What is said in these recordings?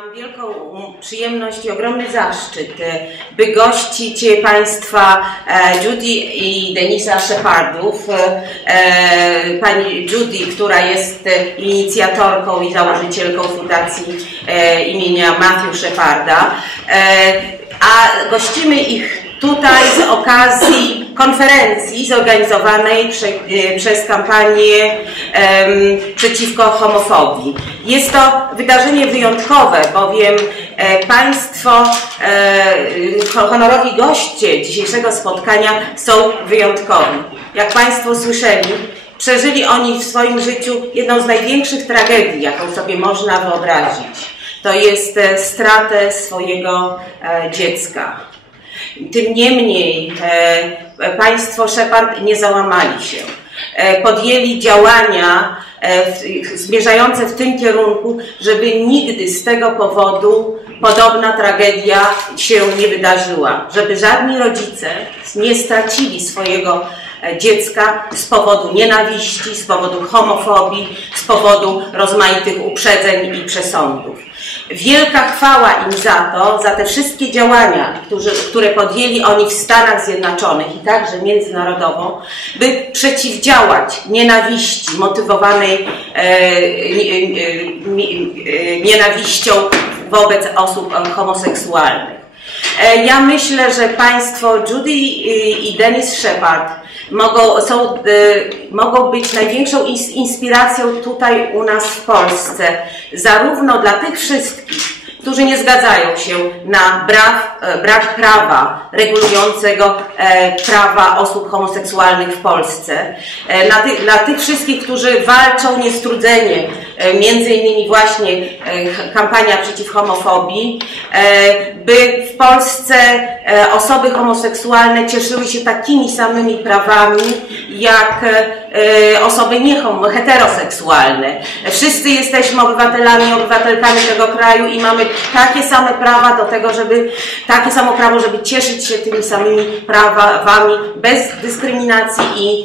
Mam wielką przyjemność i ogromny zaszczyt, e, by gościć Państwa e, Judy i Denisa Shepardów. E, pani Judy, która jest inicjatorką i założycielką fundacji imienia Matthew Sheparda, a gościmy ich tutaj z okazji konferencji zorganizowanej prze, e, przez kampanię um, przeciwko homofobii. Jest to wydarzenie wyjątkowe, bowiem e, Państwo, e, honorowi goście dzisiejszego spotkania są wyjątkowi. Jak Państwo słyszeli, przeżyli oni w swoim życiu jedną z największych tragedii, jaką sobie można wyobrazić. To jest e, stratę swojego dziecka. Tym niemniej państwo Szepard nie załamali się. Podjęli działania zmierzające w tym kierunku, żeby nigdy z tego powodu podobna tragedia się nie wydarzyła. Żeby żadni rodzice nie stracili swojego dziecka z powodu nienawiści, z powodu homofobii, z powodu rozmaitych uprzedzeń i przesądów. Wielka chwała im za to, za te wszystkie działania, którzy, które podjęli oni w Stanach Zjednoczonych i także międzynarodowo, by przeciwdziałać nienawiści motywowanej e, e, e, nienawiścią wobec osób homoseksualnych. E, ja myślę, że Państwo Judy i Dennis Shepard mogą, są, y, mogą być największą inspiracją tutaj u nas w Polsce, zarówno dla tych wszystkich, którzy nie zgadzają się na brak, e, brak prawa regulującego e, prawa osób homoseksualnych w Polsce, e, na ty, dla tych wszystkich, którzy walczą niestrudzenie, między innymi właśnie kampania przeciw homofobii, by w Polsce osoby homoseksualne cieszyły się takimi samymi prawami jak osoby heteroseksualne. Wszyscy jesteśmy obywatelami, obywatelkami tego kraju i mamy takie same prawa do tego, żeby, takie samo prawo, żeby cieszyć się tymi samymi prawami bez dyskryminacji i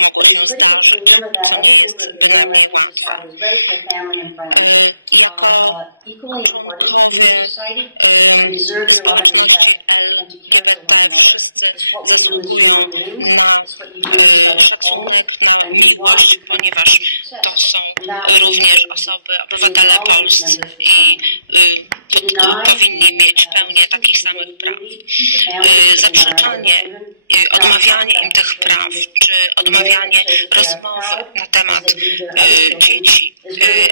wprowadzenie przeciwdziałające przestępstwom nienawiści, motywowanych homofobią czy ksenomami takimi jak orientacja seksualna. Liderem w kongresu i również prezydent Obama sprawił, że to. To nie jest bynajmniej łatwe. Jako członkowie społeczności LGBT wszyscy zasługują na szacunki, ponieważ to są również osoby, obywatele polscy i powinni mieć pełnię takich samych praw. Zaprzeczanie, odmawianie im tych praw, czy odmawianie rozmowy na temat dzieci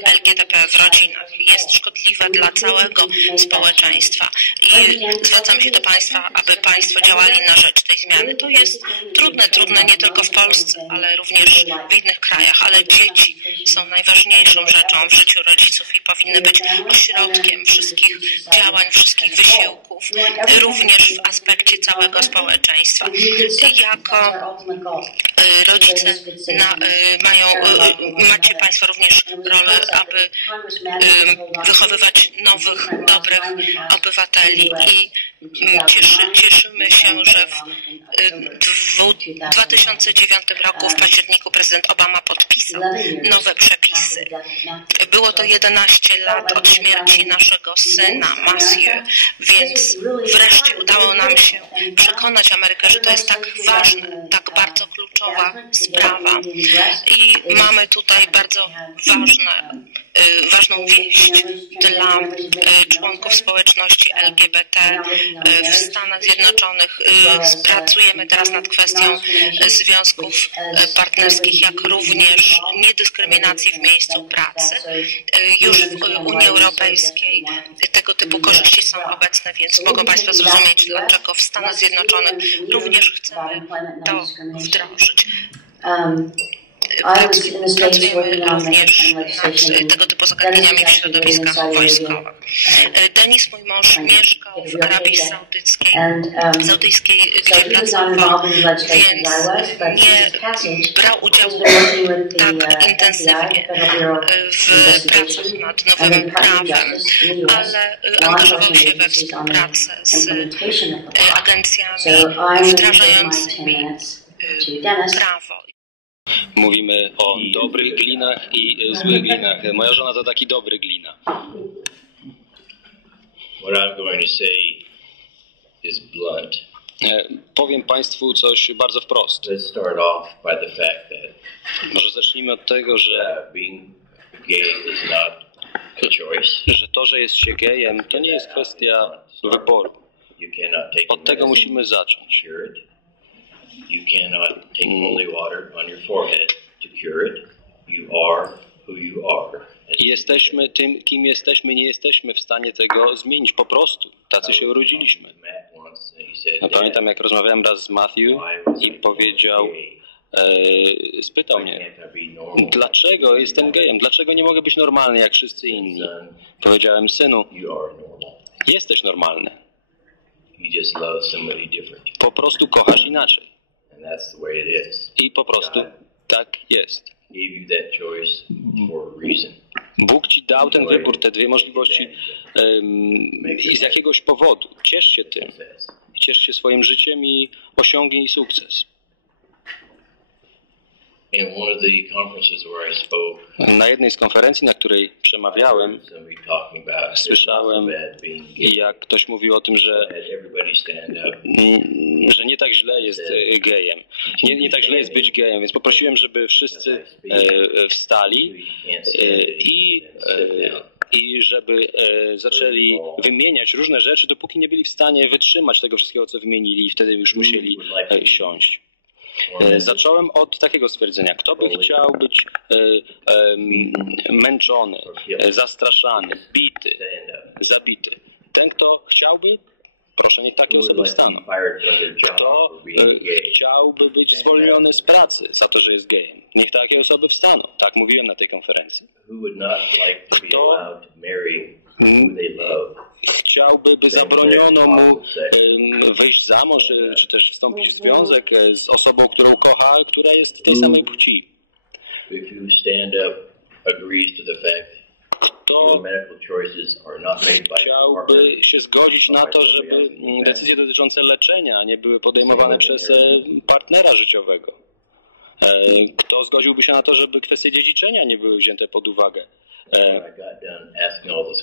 LGBT w rodzinach jest szkodliwe dla całego społeczeństwa. I zwracam się do Państwa, aby Państwo działali na rzecz tej zmiany. To jest trudne, trudne nie tylko w Polsce, ale również w innych krajach, ale dzieci są najważniejszą rzeczą w życiu rodziców i powinny być ośrodkiem wszystkich działań, wszystkich wysiłków, również w aspekcie całego społeczeństwa. Jako rodzice na, mają, macie Państwo również rolę, aby wychowywać nowych, dobrych obywateli i cieszy, cieszymy się, że w 2009 roku w październiku prezydent Obama podpisał nowe przepisy. Było to 11 lat od śmierci naszego syna, Matthew, więc wreszcie udało nam się przekonać Amerykę, że to jest tak ważne, tak bardzo kluczowa sprawa. I mamy tutaj bardzo ważne, y, ważną wieść dla członków społeczności LGBT w Stanach Zjednoczonych. Pracujemy teraz nad kwestią związków partnerskich, jak również niedyskryminacji w miejscu pracy. Już w Unii Europejskiej tego typu korzyści są obecne, więc mogą Państwo zrozumieć, dlaczego w Stanach Zjednoczonych również chcemy to wdrożyć. I was in the States working on maritime legislation. tego typu zagadnieniami w was actually living in środowiskach wojskowych. Denis, mój mąż, mieszkał w Arabii Saudyjskiej, And um, Saudyjskiej, so gdzie he was not pracował, involved in legislation więc I was, but nie brał udziału been working with the tak uh, intensywnie FBI, Federal Bureau of w pracach nad and nowym then Department of prawem, Justice in the US, ale angażował się we współpracę z implementation of the agencjami So I'm going to my 10 wdrażającymi minutes to Dennis. prawo. Mówimy o dobrych glinach i e, złych glinach. Moja żona to taki dobry glina. What I'm going to say is blunt. E, Powiem Państwu coś bardzo wprost. Let's start off by the fact that Może zacznijmy od tego, że, uh, being gay is not a choice. że to, że jest się gejem, to nie jest kwestia wyboru. You cannot take Od tego medicine musimy to zacząć. cure it. You cannot take holy water on your forehead to cure it. You are who you are. Jesteśmy tym, kim jesteśmy, nie jesteśmy w stanie tego zmienić. Po prostu. Tacy się urodziliśmy. Ja pamiętam, jak rozmawiałem raz z Matthew i powiedział, e, spytał mnie, dlaczego jestem gejem? Dlaczego nie mogę być normalny jak wszyscy inni? Powiedziałem, synu, jesteś normalny. Po prostu kochasz inaczej. I po prostu tak jest. Gave you that choice for a reason. Bóg ci dał ten wybór, te dwie możliwości i z jakiegoś powodu. Ciesz się tym. Ciesz się swoim życiem i osiągnij sukces. Na jednej z konferencji, na której przemawiałem, słyszałem, jak ktoś mówił o tym, że, że nie tak źle jest e, gejem. Nie, nie tak źle jest być gejem, więc poprosiłem, żeby wszyscy e, wstali e, i, i żeby e, zaczęli wymieniać różne rzeczy, dopóki nie byli w stanie wytrzymać tego wszystkiego, co wymienili i wtedy już musieli e, siąść. E, Zacząłem od takiego stwierdzenia. Kto by chciał być e, męczony, e, zastraszany, bity, zabity? Ten, kto chciałby, proszę, niech takie osoby job Kto chciałby być zwolniony z pracy za to, że jest gejem? Niech takie osoby wstaną. Tak mówiłem na tej konferencji. Kto- love? Chciałby, by zabroniono mu wyjść za mąż, e, czy też wstąpić w związek e, z osobą, którą kocha, która jest tej samej płci. Fact your Kto chciałby się zgodzić na to, żeby decyzje dotyczące leczenia nie były podejmowane przez e, partnera życiowego? Kto zgodziłby się na to, żeby kwestie dziedziczenia nie były wzięte pod uwagę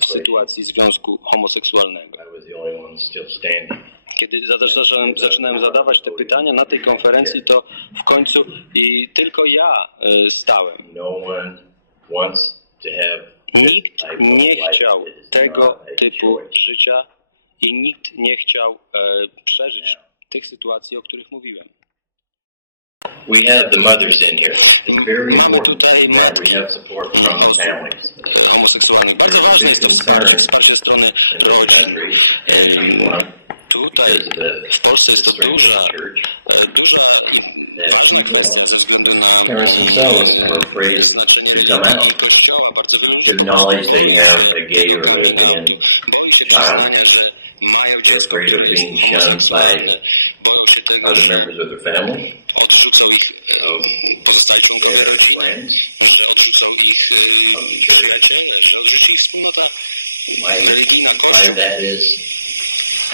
sytuacji związku homoseksualnego. Kiedy zaczynałem, zaczynałem zadawać te pytania na tej konferencji, to w końcu i tylko ja e, stałem. Nikt nie chciał tego typu życia i nikt nie chciał e, przeżyć tych sytuacji, o których mówiłem. We have the mothers in here. It's very important that we have support from the families homoseksualnych. Bardzo ważne jest to wsparcie, wsparcie strony in this country, and we want because of the, W Polsce the jest to strength of the church e, that people, parents themselves are afraid to come out, kościoła, bardzo wielu to acknowledge they have a gay or lesbian child. They're afraid of being shunned by other members of their family, their friends, odrzucą ich of the church. My reply that is,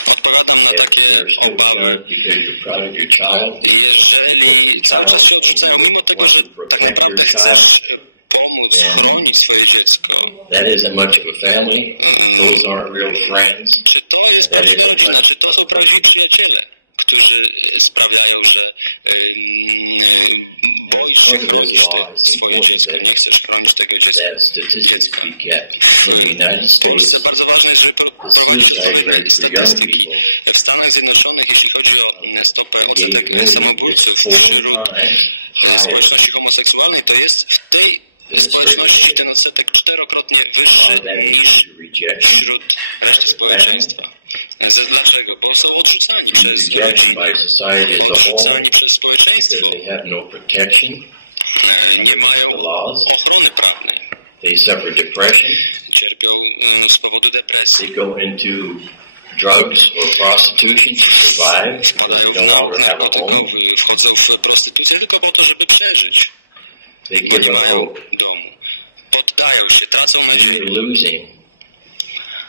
if you're still shunned because you're proud of your child, your child, want to protect your child, then that isn't much of a family. Those aren't real friends. That isn't much of a prawdziwi przyjaciele, którzy sprawiają, że boisz się part of this law is important that- nie chcesz chronić tego dziecka. that statistics be kept. In the United States, bardzo ważne jest, żeby the suicide rate for young people w Stanach Zjednoczonych, jeśli chodzi o stopę in the um, gay community is samobójców four wśród times higher społeczności homoseksualnej, to jest w tej społeczności ten odsetek czterokrotnie wyższy niż due to rejection, wśród reszty społeczeństwa. Rejection by society as a whole because they have no protection. under the laws. They suffer depression. They go into drugs or prostitution to survive because they no longer have a home. They give up hope. We're losing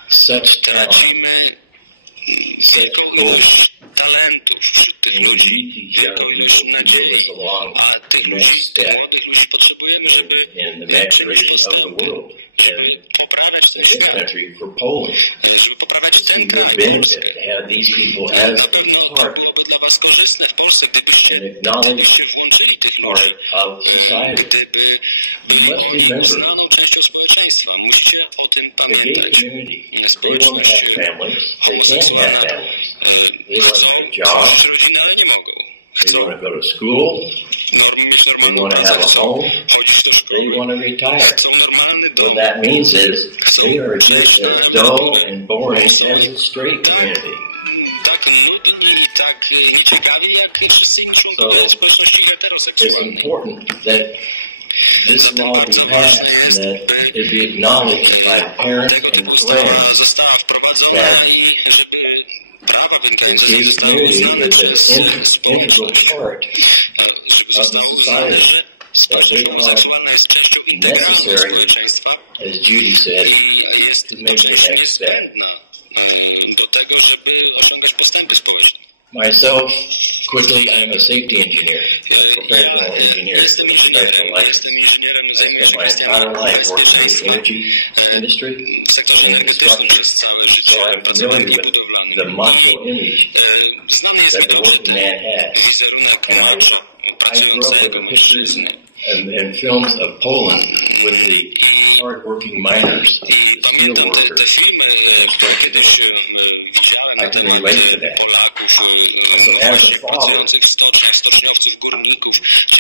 such talent. Tracimy wielką ilość talentów wśród tych And we ludzi. need these young Wielką people ilość to move nadziei. A the tych next ludzi, tych step młodych ludzi potrzebujemy, żeby in the maturation of the world. żeby And poprawiać ten in this świat, country, for Poland, żeby poprawiać to ten your kraj. benefit to have these people as Na pewno to part byłoby dla Was korzystne w Polsce, gdybyście, and acknowledged gdybyście włączyli tych of society. gdyby You byli must oni remember znaną częścią The gay community, they want to have families. They can have families. They want to have a job. Chcą rodziny, ale nie mogą. They want to go to school. They want to have a home. They want to retire. What that means is they are just as dull and boring as the straight community. So, It's important that this law be passed and that it be acknowledged by parents and friends that the gay community is an in- integral part of the society. jest częścią integralną necessary, as Judy said, to make the next step. Myself, quickly, I'm a safety engineer, a professional engineer with a professional license. I spent my entire life working in the energy industry, przez całe życie. so I'm familiar with the macho image that the working man has. And I, I grew up with pictures and, and films of Poland with the hard-working miners, the steel workers, the construction I can relate to that. So as a father,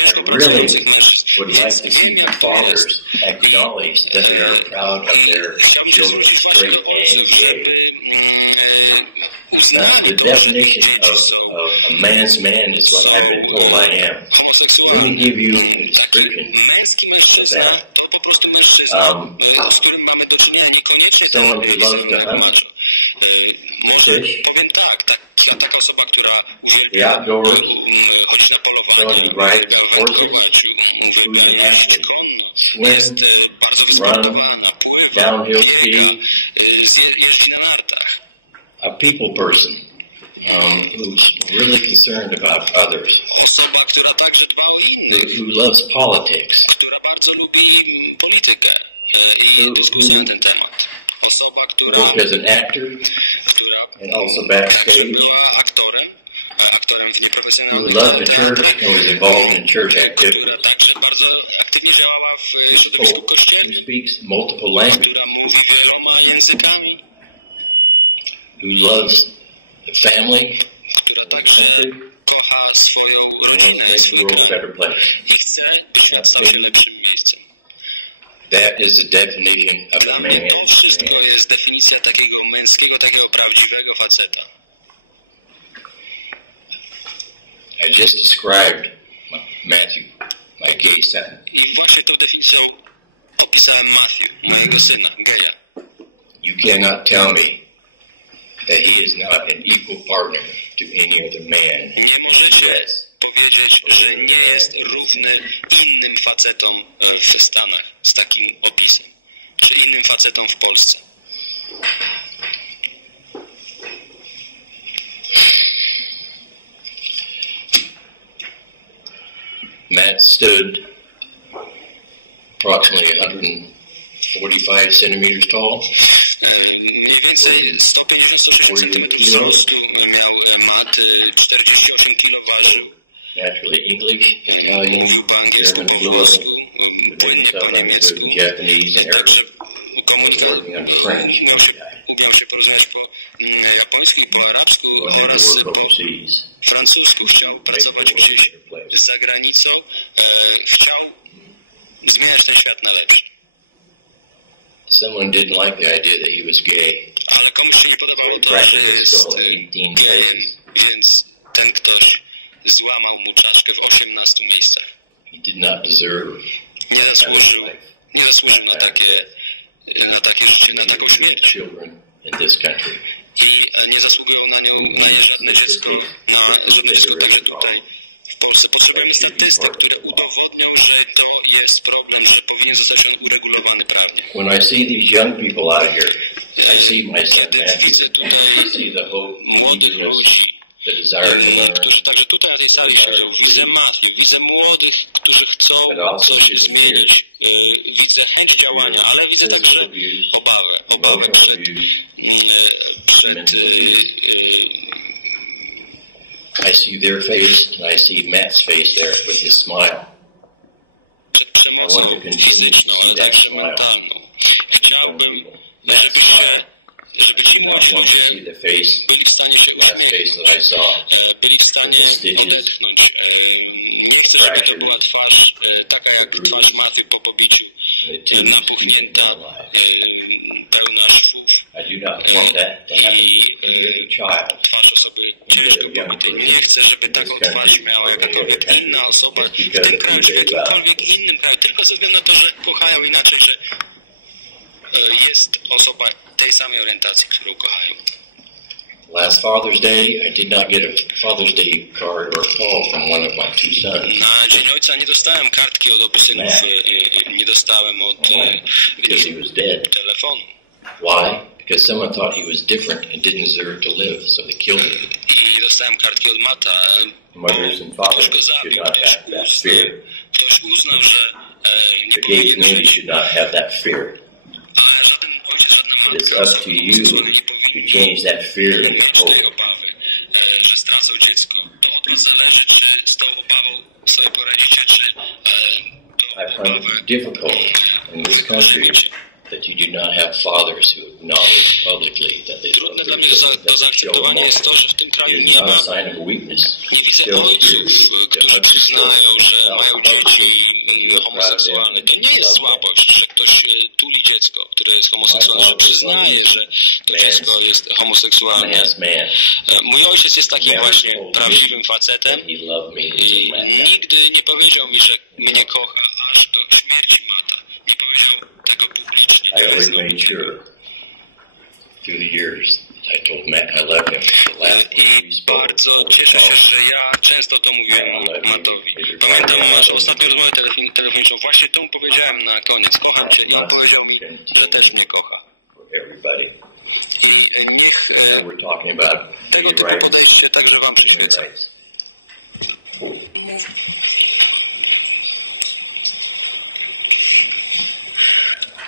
I really would like to see the fathers acknowledge that they are proud of their children, straight and gay. Now, the definition of, of a man's man is what I've been told I am. Let me give you a description prostu mężczyzna, Um, someone who loves to hunt, fish, the polowanie, someone who rides horses, who's an athlete, swim, run, downhill ski, a people person um, who's really concerned about others, who, who loves politics, która bardzo worked as an actor and also backstage, nieprofesjonalnym loved the church and was involved in church activities, środowisku who kościelnym, speaks multiple languages, who loves the family, the country, and wants to make the world a better place. That is the definition of a man. wszystko jest definicja takiego męskiego, takiego prawdziwego faceta. I just described Matthew, my gay son. I właśnie tą definicją opisałem Matthew, mojego syna, geja. You cannot tell me that he is not an equal partner to any other man. Nie możecie Powiedzieć, że nie jest równy innym facetom w Stanach z takim opisem, czy innym facetom w Polsce. Matt stood approximately 145 centimeters tall, Mniej więcej 158 cm wzrostu miał Matt, e, 48 kg ważył. Naturally English, Italian, German fluent, maybe po something niemiecku. including Japanese and Arabic. I was working on French. wanted to work overseas, francusku. Chciał pracować gdzieś za granicą. E, chciał zmieniać ten świat na lepszy. Someone didn't like the idea that he was gay, Ale komuś się nie podobało to, że jest skull 18 places. Więc ten ktoś złamał mu czaszkę w 18 miejscach. He did not deserve Nie that kind of zasłużył, nie zasłużył na takie, na takie życie, na taką śmierć. children in this country. I nie zasługują na nią, na nie żadne dziecko, na żadne dziecko także tutaj. W Polsce potrzebujemy statystyk, które udowodnią, że to jest problem, że powinien zostać on uregulowany prawnie. When I see these young people out here, I see my son Kiedy Matthew. I see the hope, the młodych eagerness, ludzi, the desire to learn. którzy także tutaj na tej sali widzę widzę młodych, którzy chcą coś zmienić, widzę chęć działania, ale widzę także obawę, obawę przed, przed. I see their face and I see Matt's face there with his smile. I want to continue to see that smile. I do not want to see the face, się last face that I saw. e, byli w stanie odetchnąć. E, Nie chcę, żeby to była twarz e, taka jak twarz Maty po pobiciu, And the e, tears keep napuchnięta, pełna. I do not want that to happen to any child. Nie chcę, żeby taką twarz miała jakakolwiek inna osoba w tym kraju, w jakimkolwiek innym kraju, tylko ze względu na to, że kochają inaczej, że Uh, jest osoba tej samej orientacji, którą kochają. Last Father's Day, I did not get a Father's Day card or call from one of my two sons Na Dzień Ojca nie dostałem kartki od obu synów, nie dostałem od because he was dead. telefonu. Why? Because someone thought he was different and didn't deserve to live, so they killed him. I dostałem kartki od Mata. Mothers and fathers should not have that fear. ktoś uznał że nie The gay powinien community żyć, should not have that fear. It is up to you to change that fear into hope. I find it difficult in this country that you do not have fathers who acknowledge publicly that they love their children, that they show tym It is not a sign of weakness. Nie widzę Still ojców, fears e, to nie jest słabość, że ktoś e, tuli dziecko, które jest homoseksualne, że przyznaje, że to dziecko jest homoseksualne. E, Mój ojciec jest takim właśnie prawdziwym facetem i nigdy nie powiedział mi, że mnie kocha, aż do śmierci mata. Nie powiedział tego publicznie. I always made sure through the years i bardzo cieszę się, że ja często to mówiłem Matowi. Pamiętam, że ostatnio rozmowę telefon, telefoniczną właśnie tą powiedziałem na koniec, kocham cię. I on powiedział mi, że też mnie kocha. I e, niech e, tego typu podejście także wam przyświeca.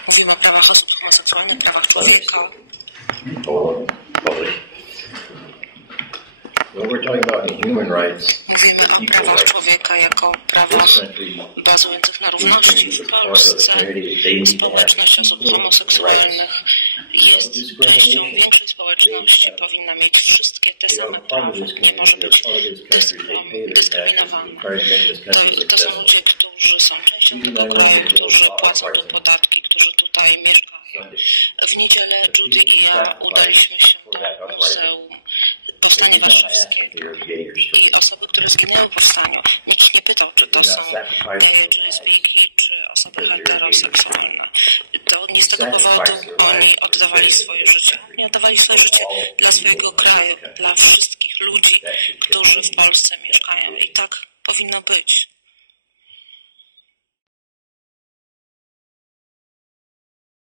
Mówimy o prawach osób homoseksualnych, prawach człowieka. Prawach rights, człowieka jako country bazujących na równości. W Polsce społeczność osób homoseksualnych jest częścią większej społeczności, powinna mieć wszystkie te same prawa, nie może być dyskrymin- dyskryminowana. To, są ludzie, którzy są częścią tego kraju, którzy płacą tu podatki, którzy tutaj mieszkają. W niedzielę Judy i ja udaliśmy się Muzeum Powstania Warszawskiego. I osoby, które zginęły w powstaniu, nikt nie pytał, czy to są lesbijki, czy osoby heteroseksualne. To nie z tego powodu oni oddawali swoje życie. Oni oddawali swoje życie dla swojego kraju, dla wszystkich ludzi, którzy w Polsce mieszkają. I tak powinno być.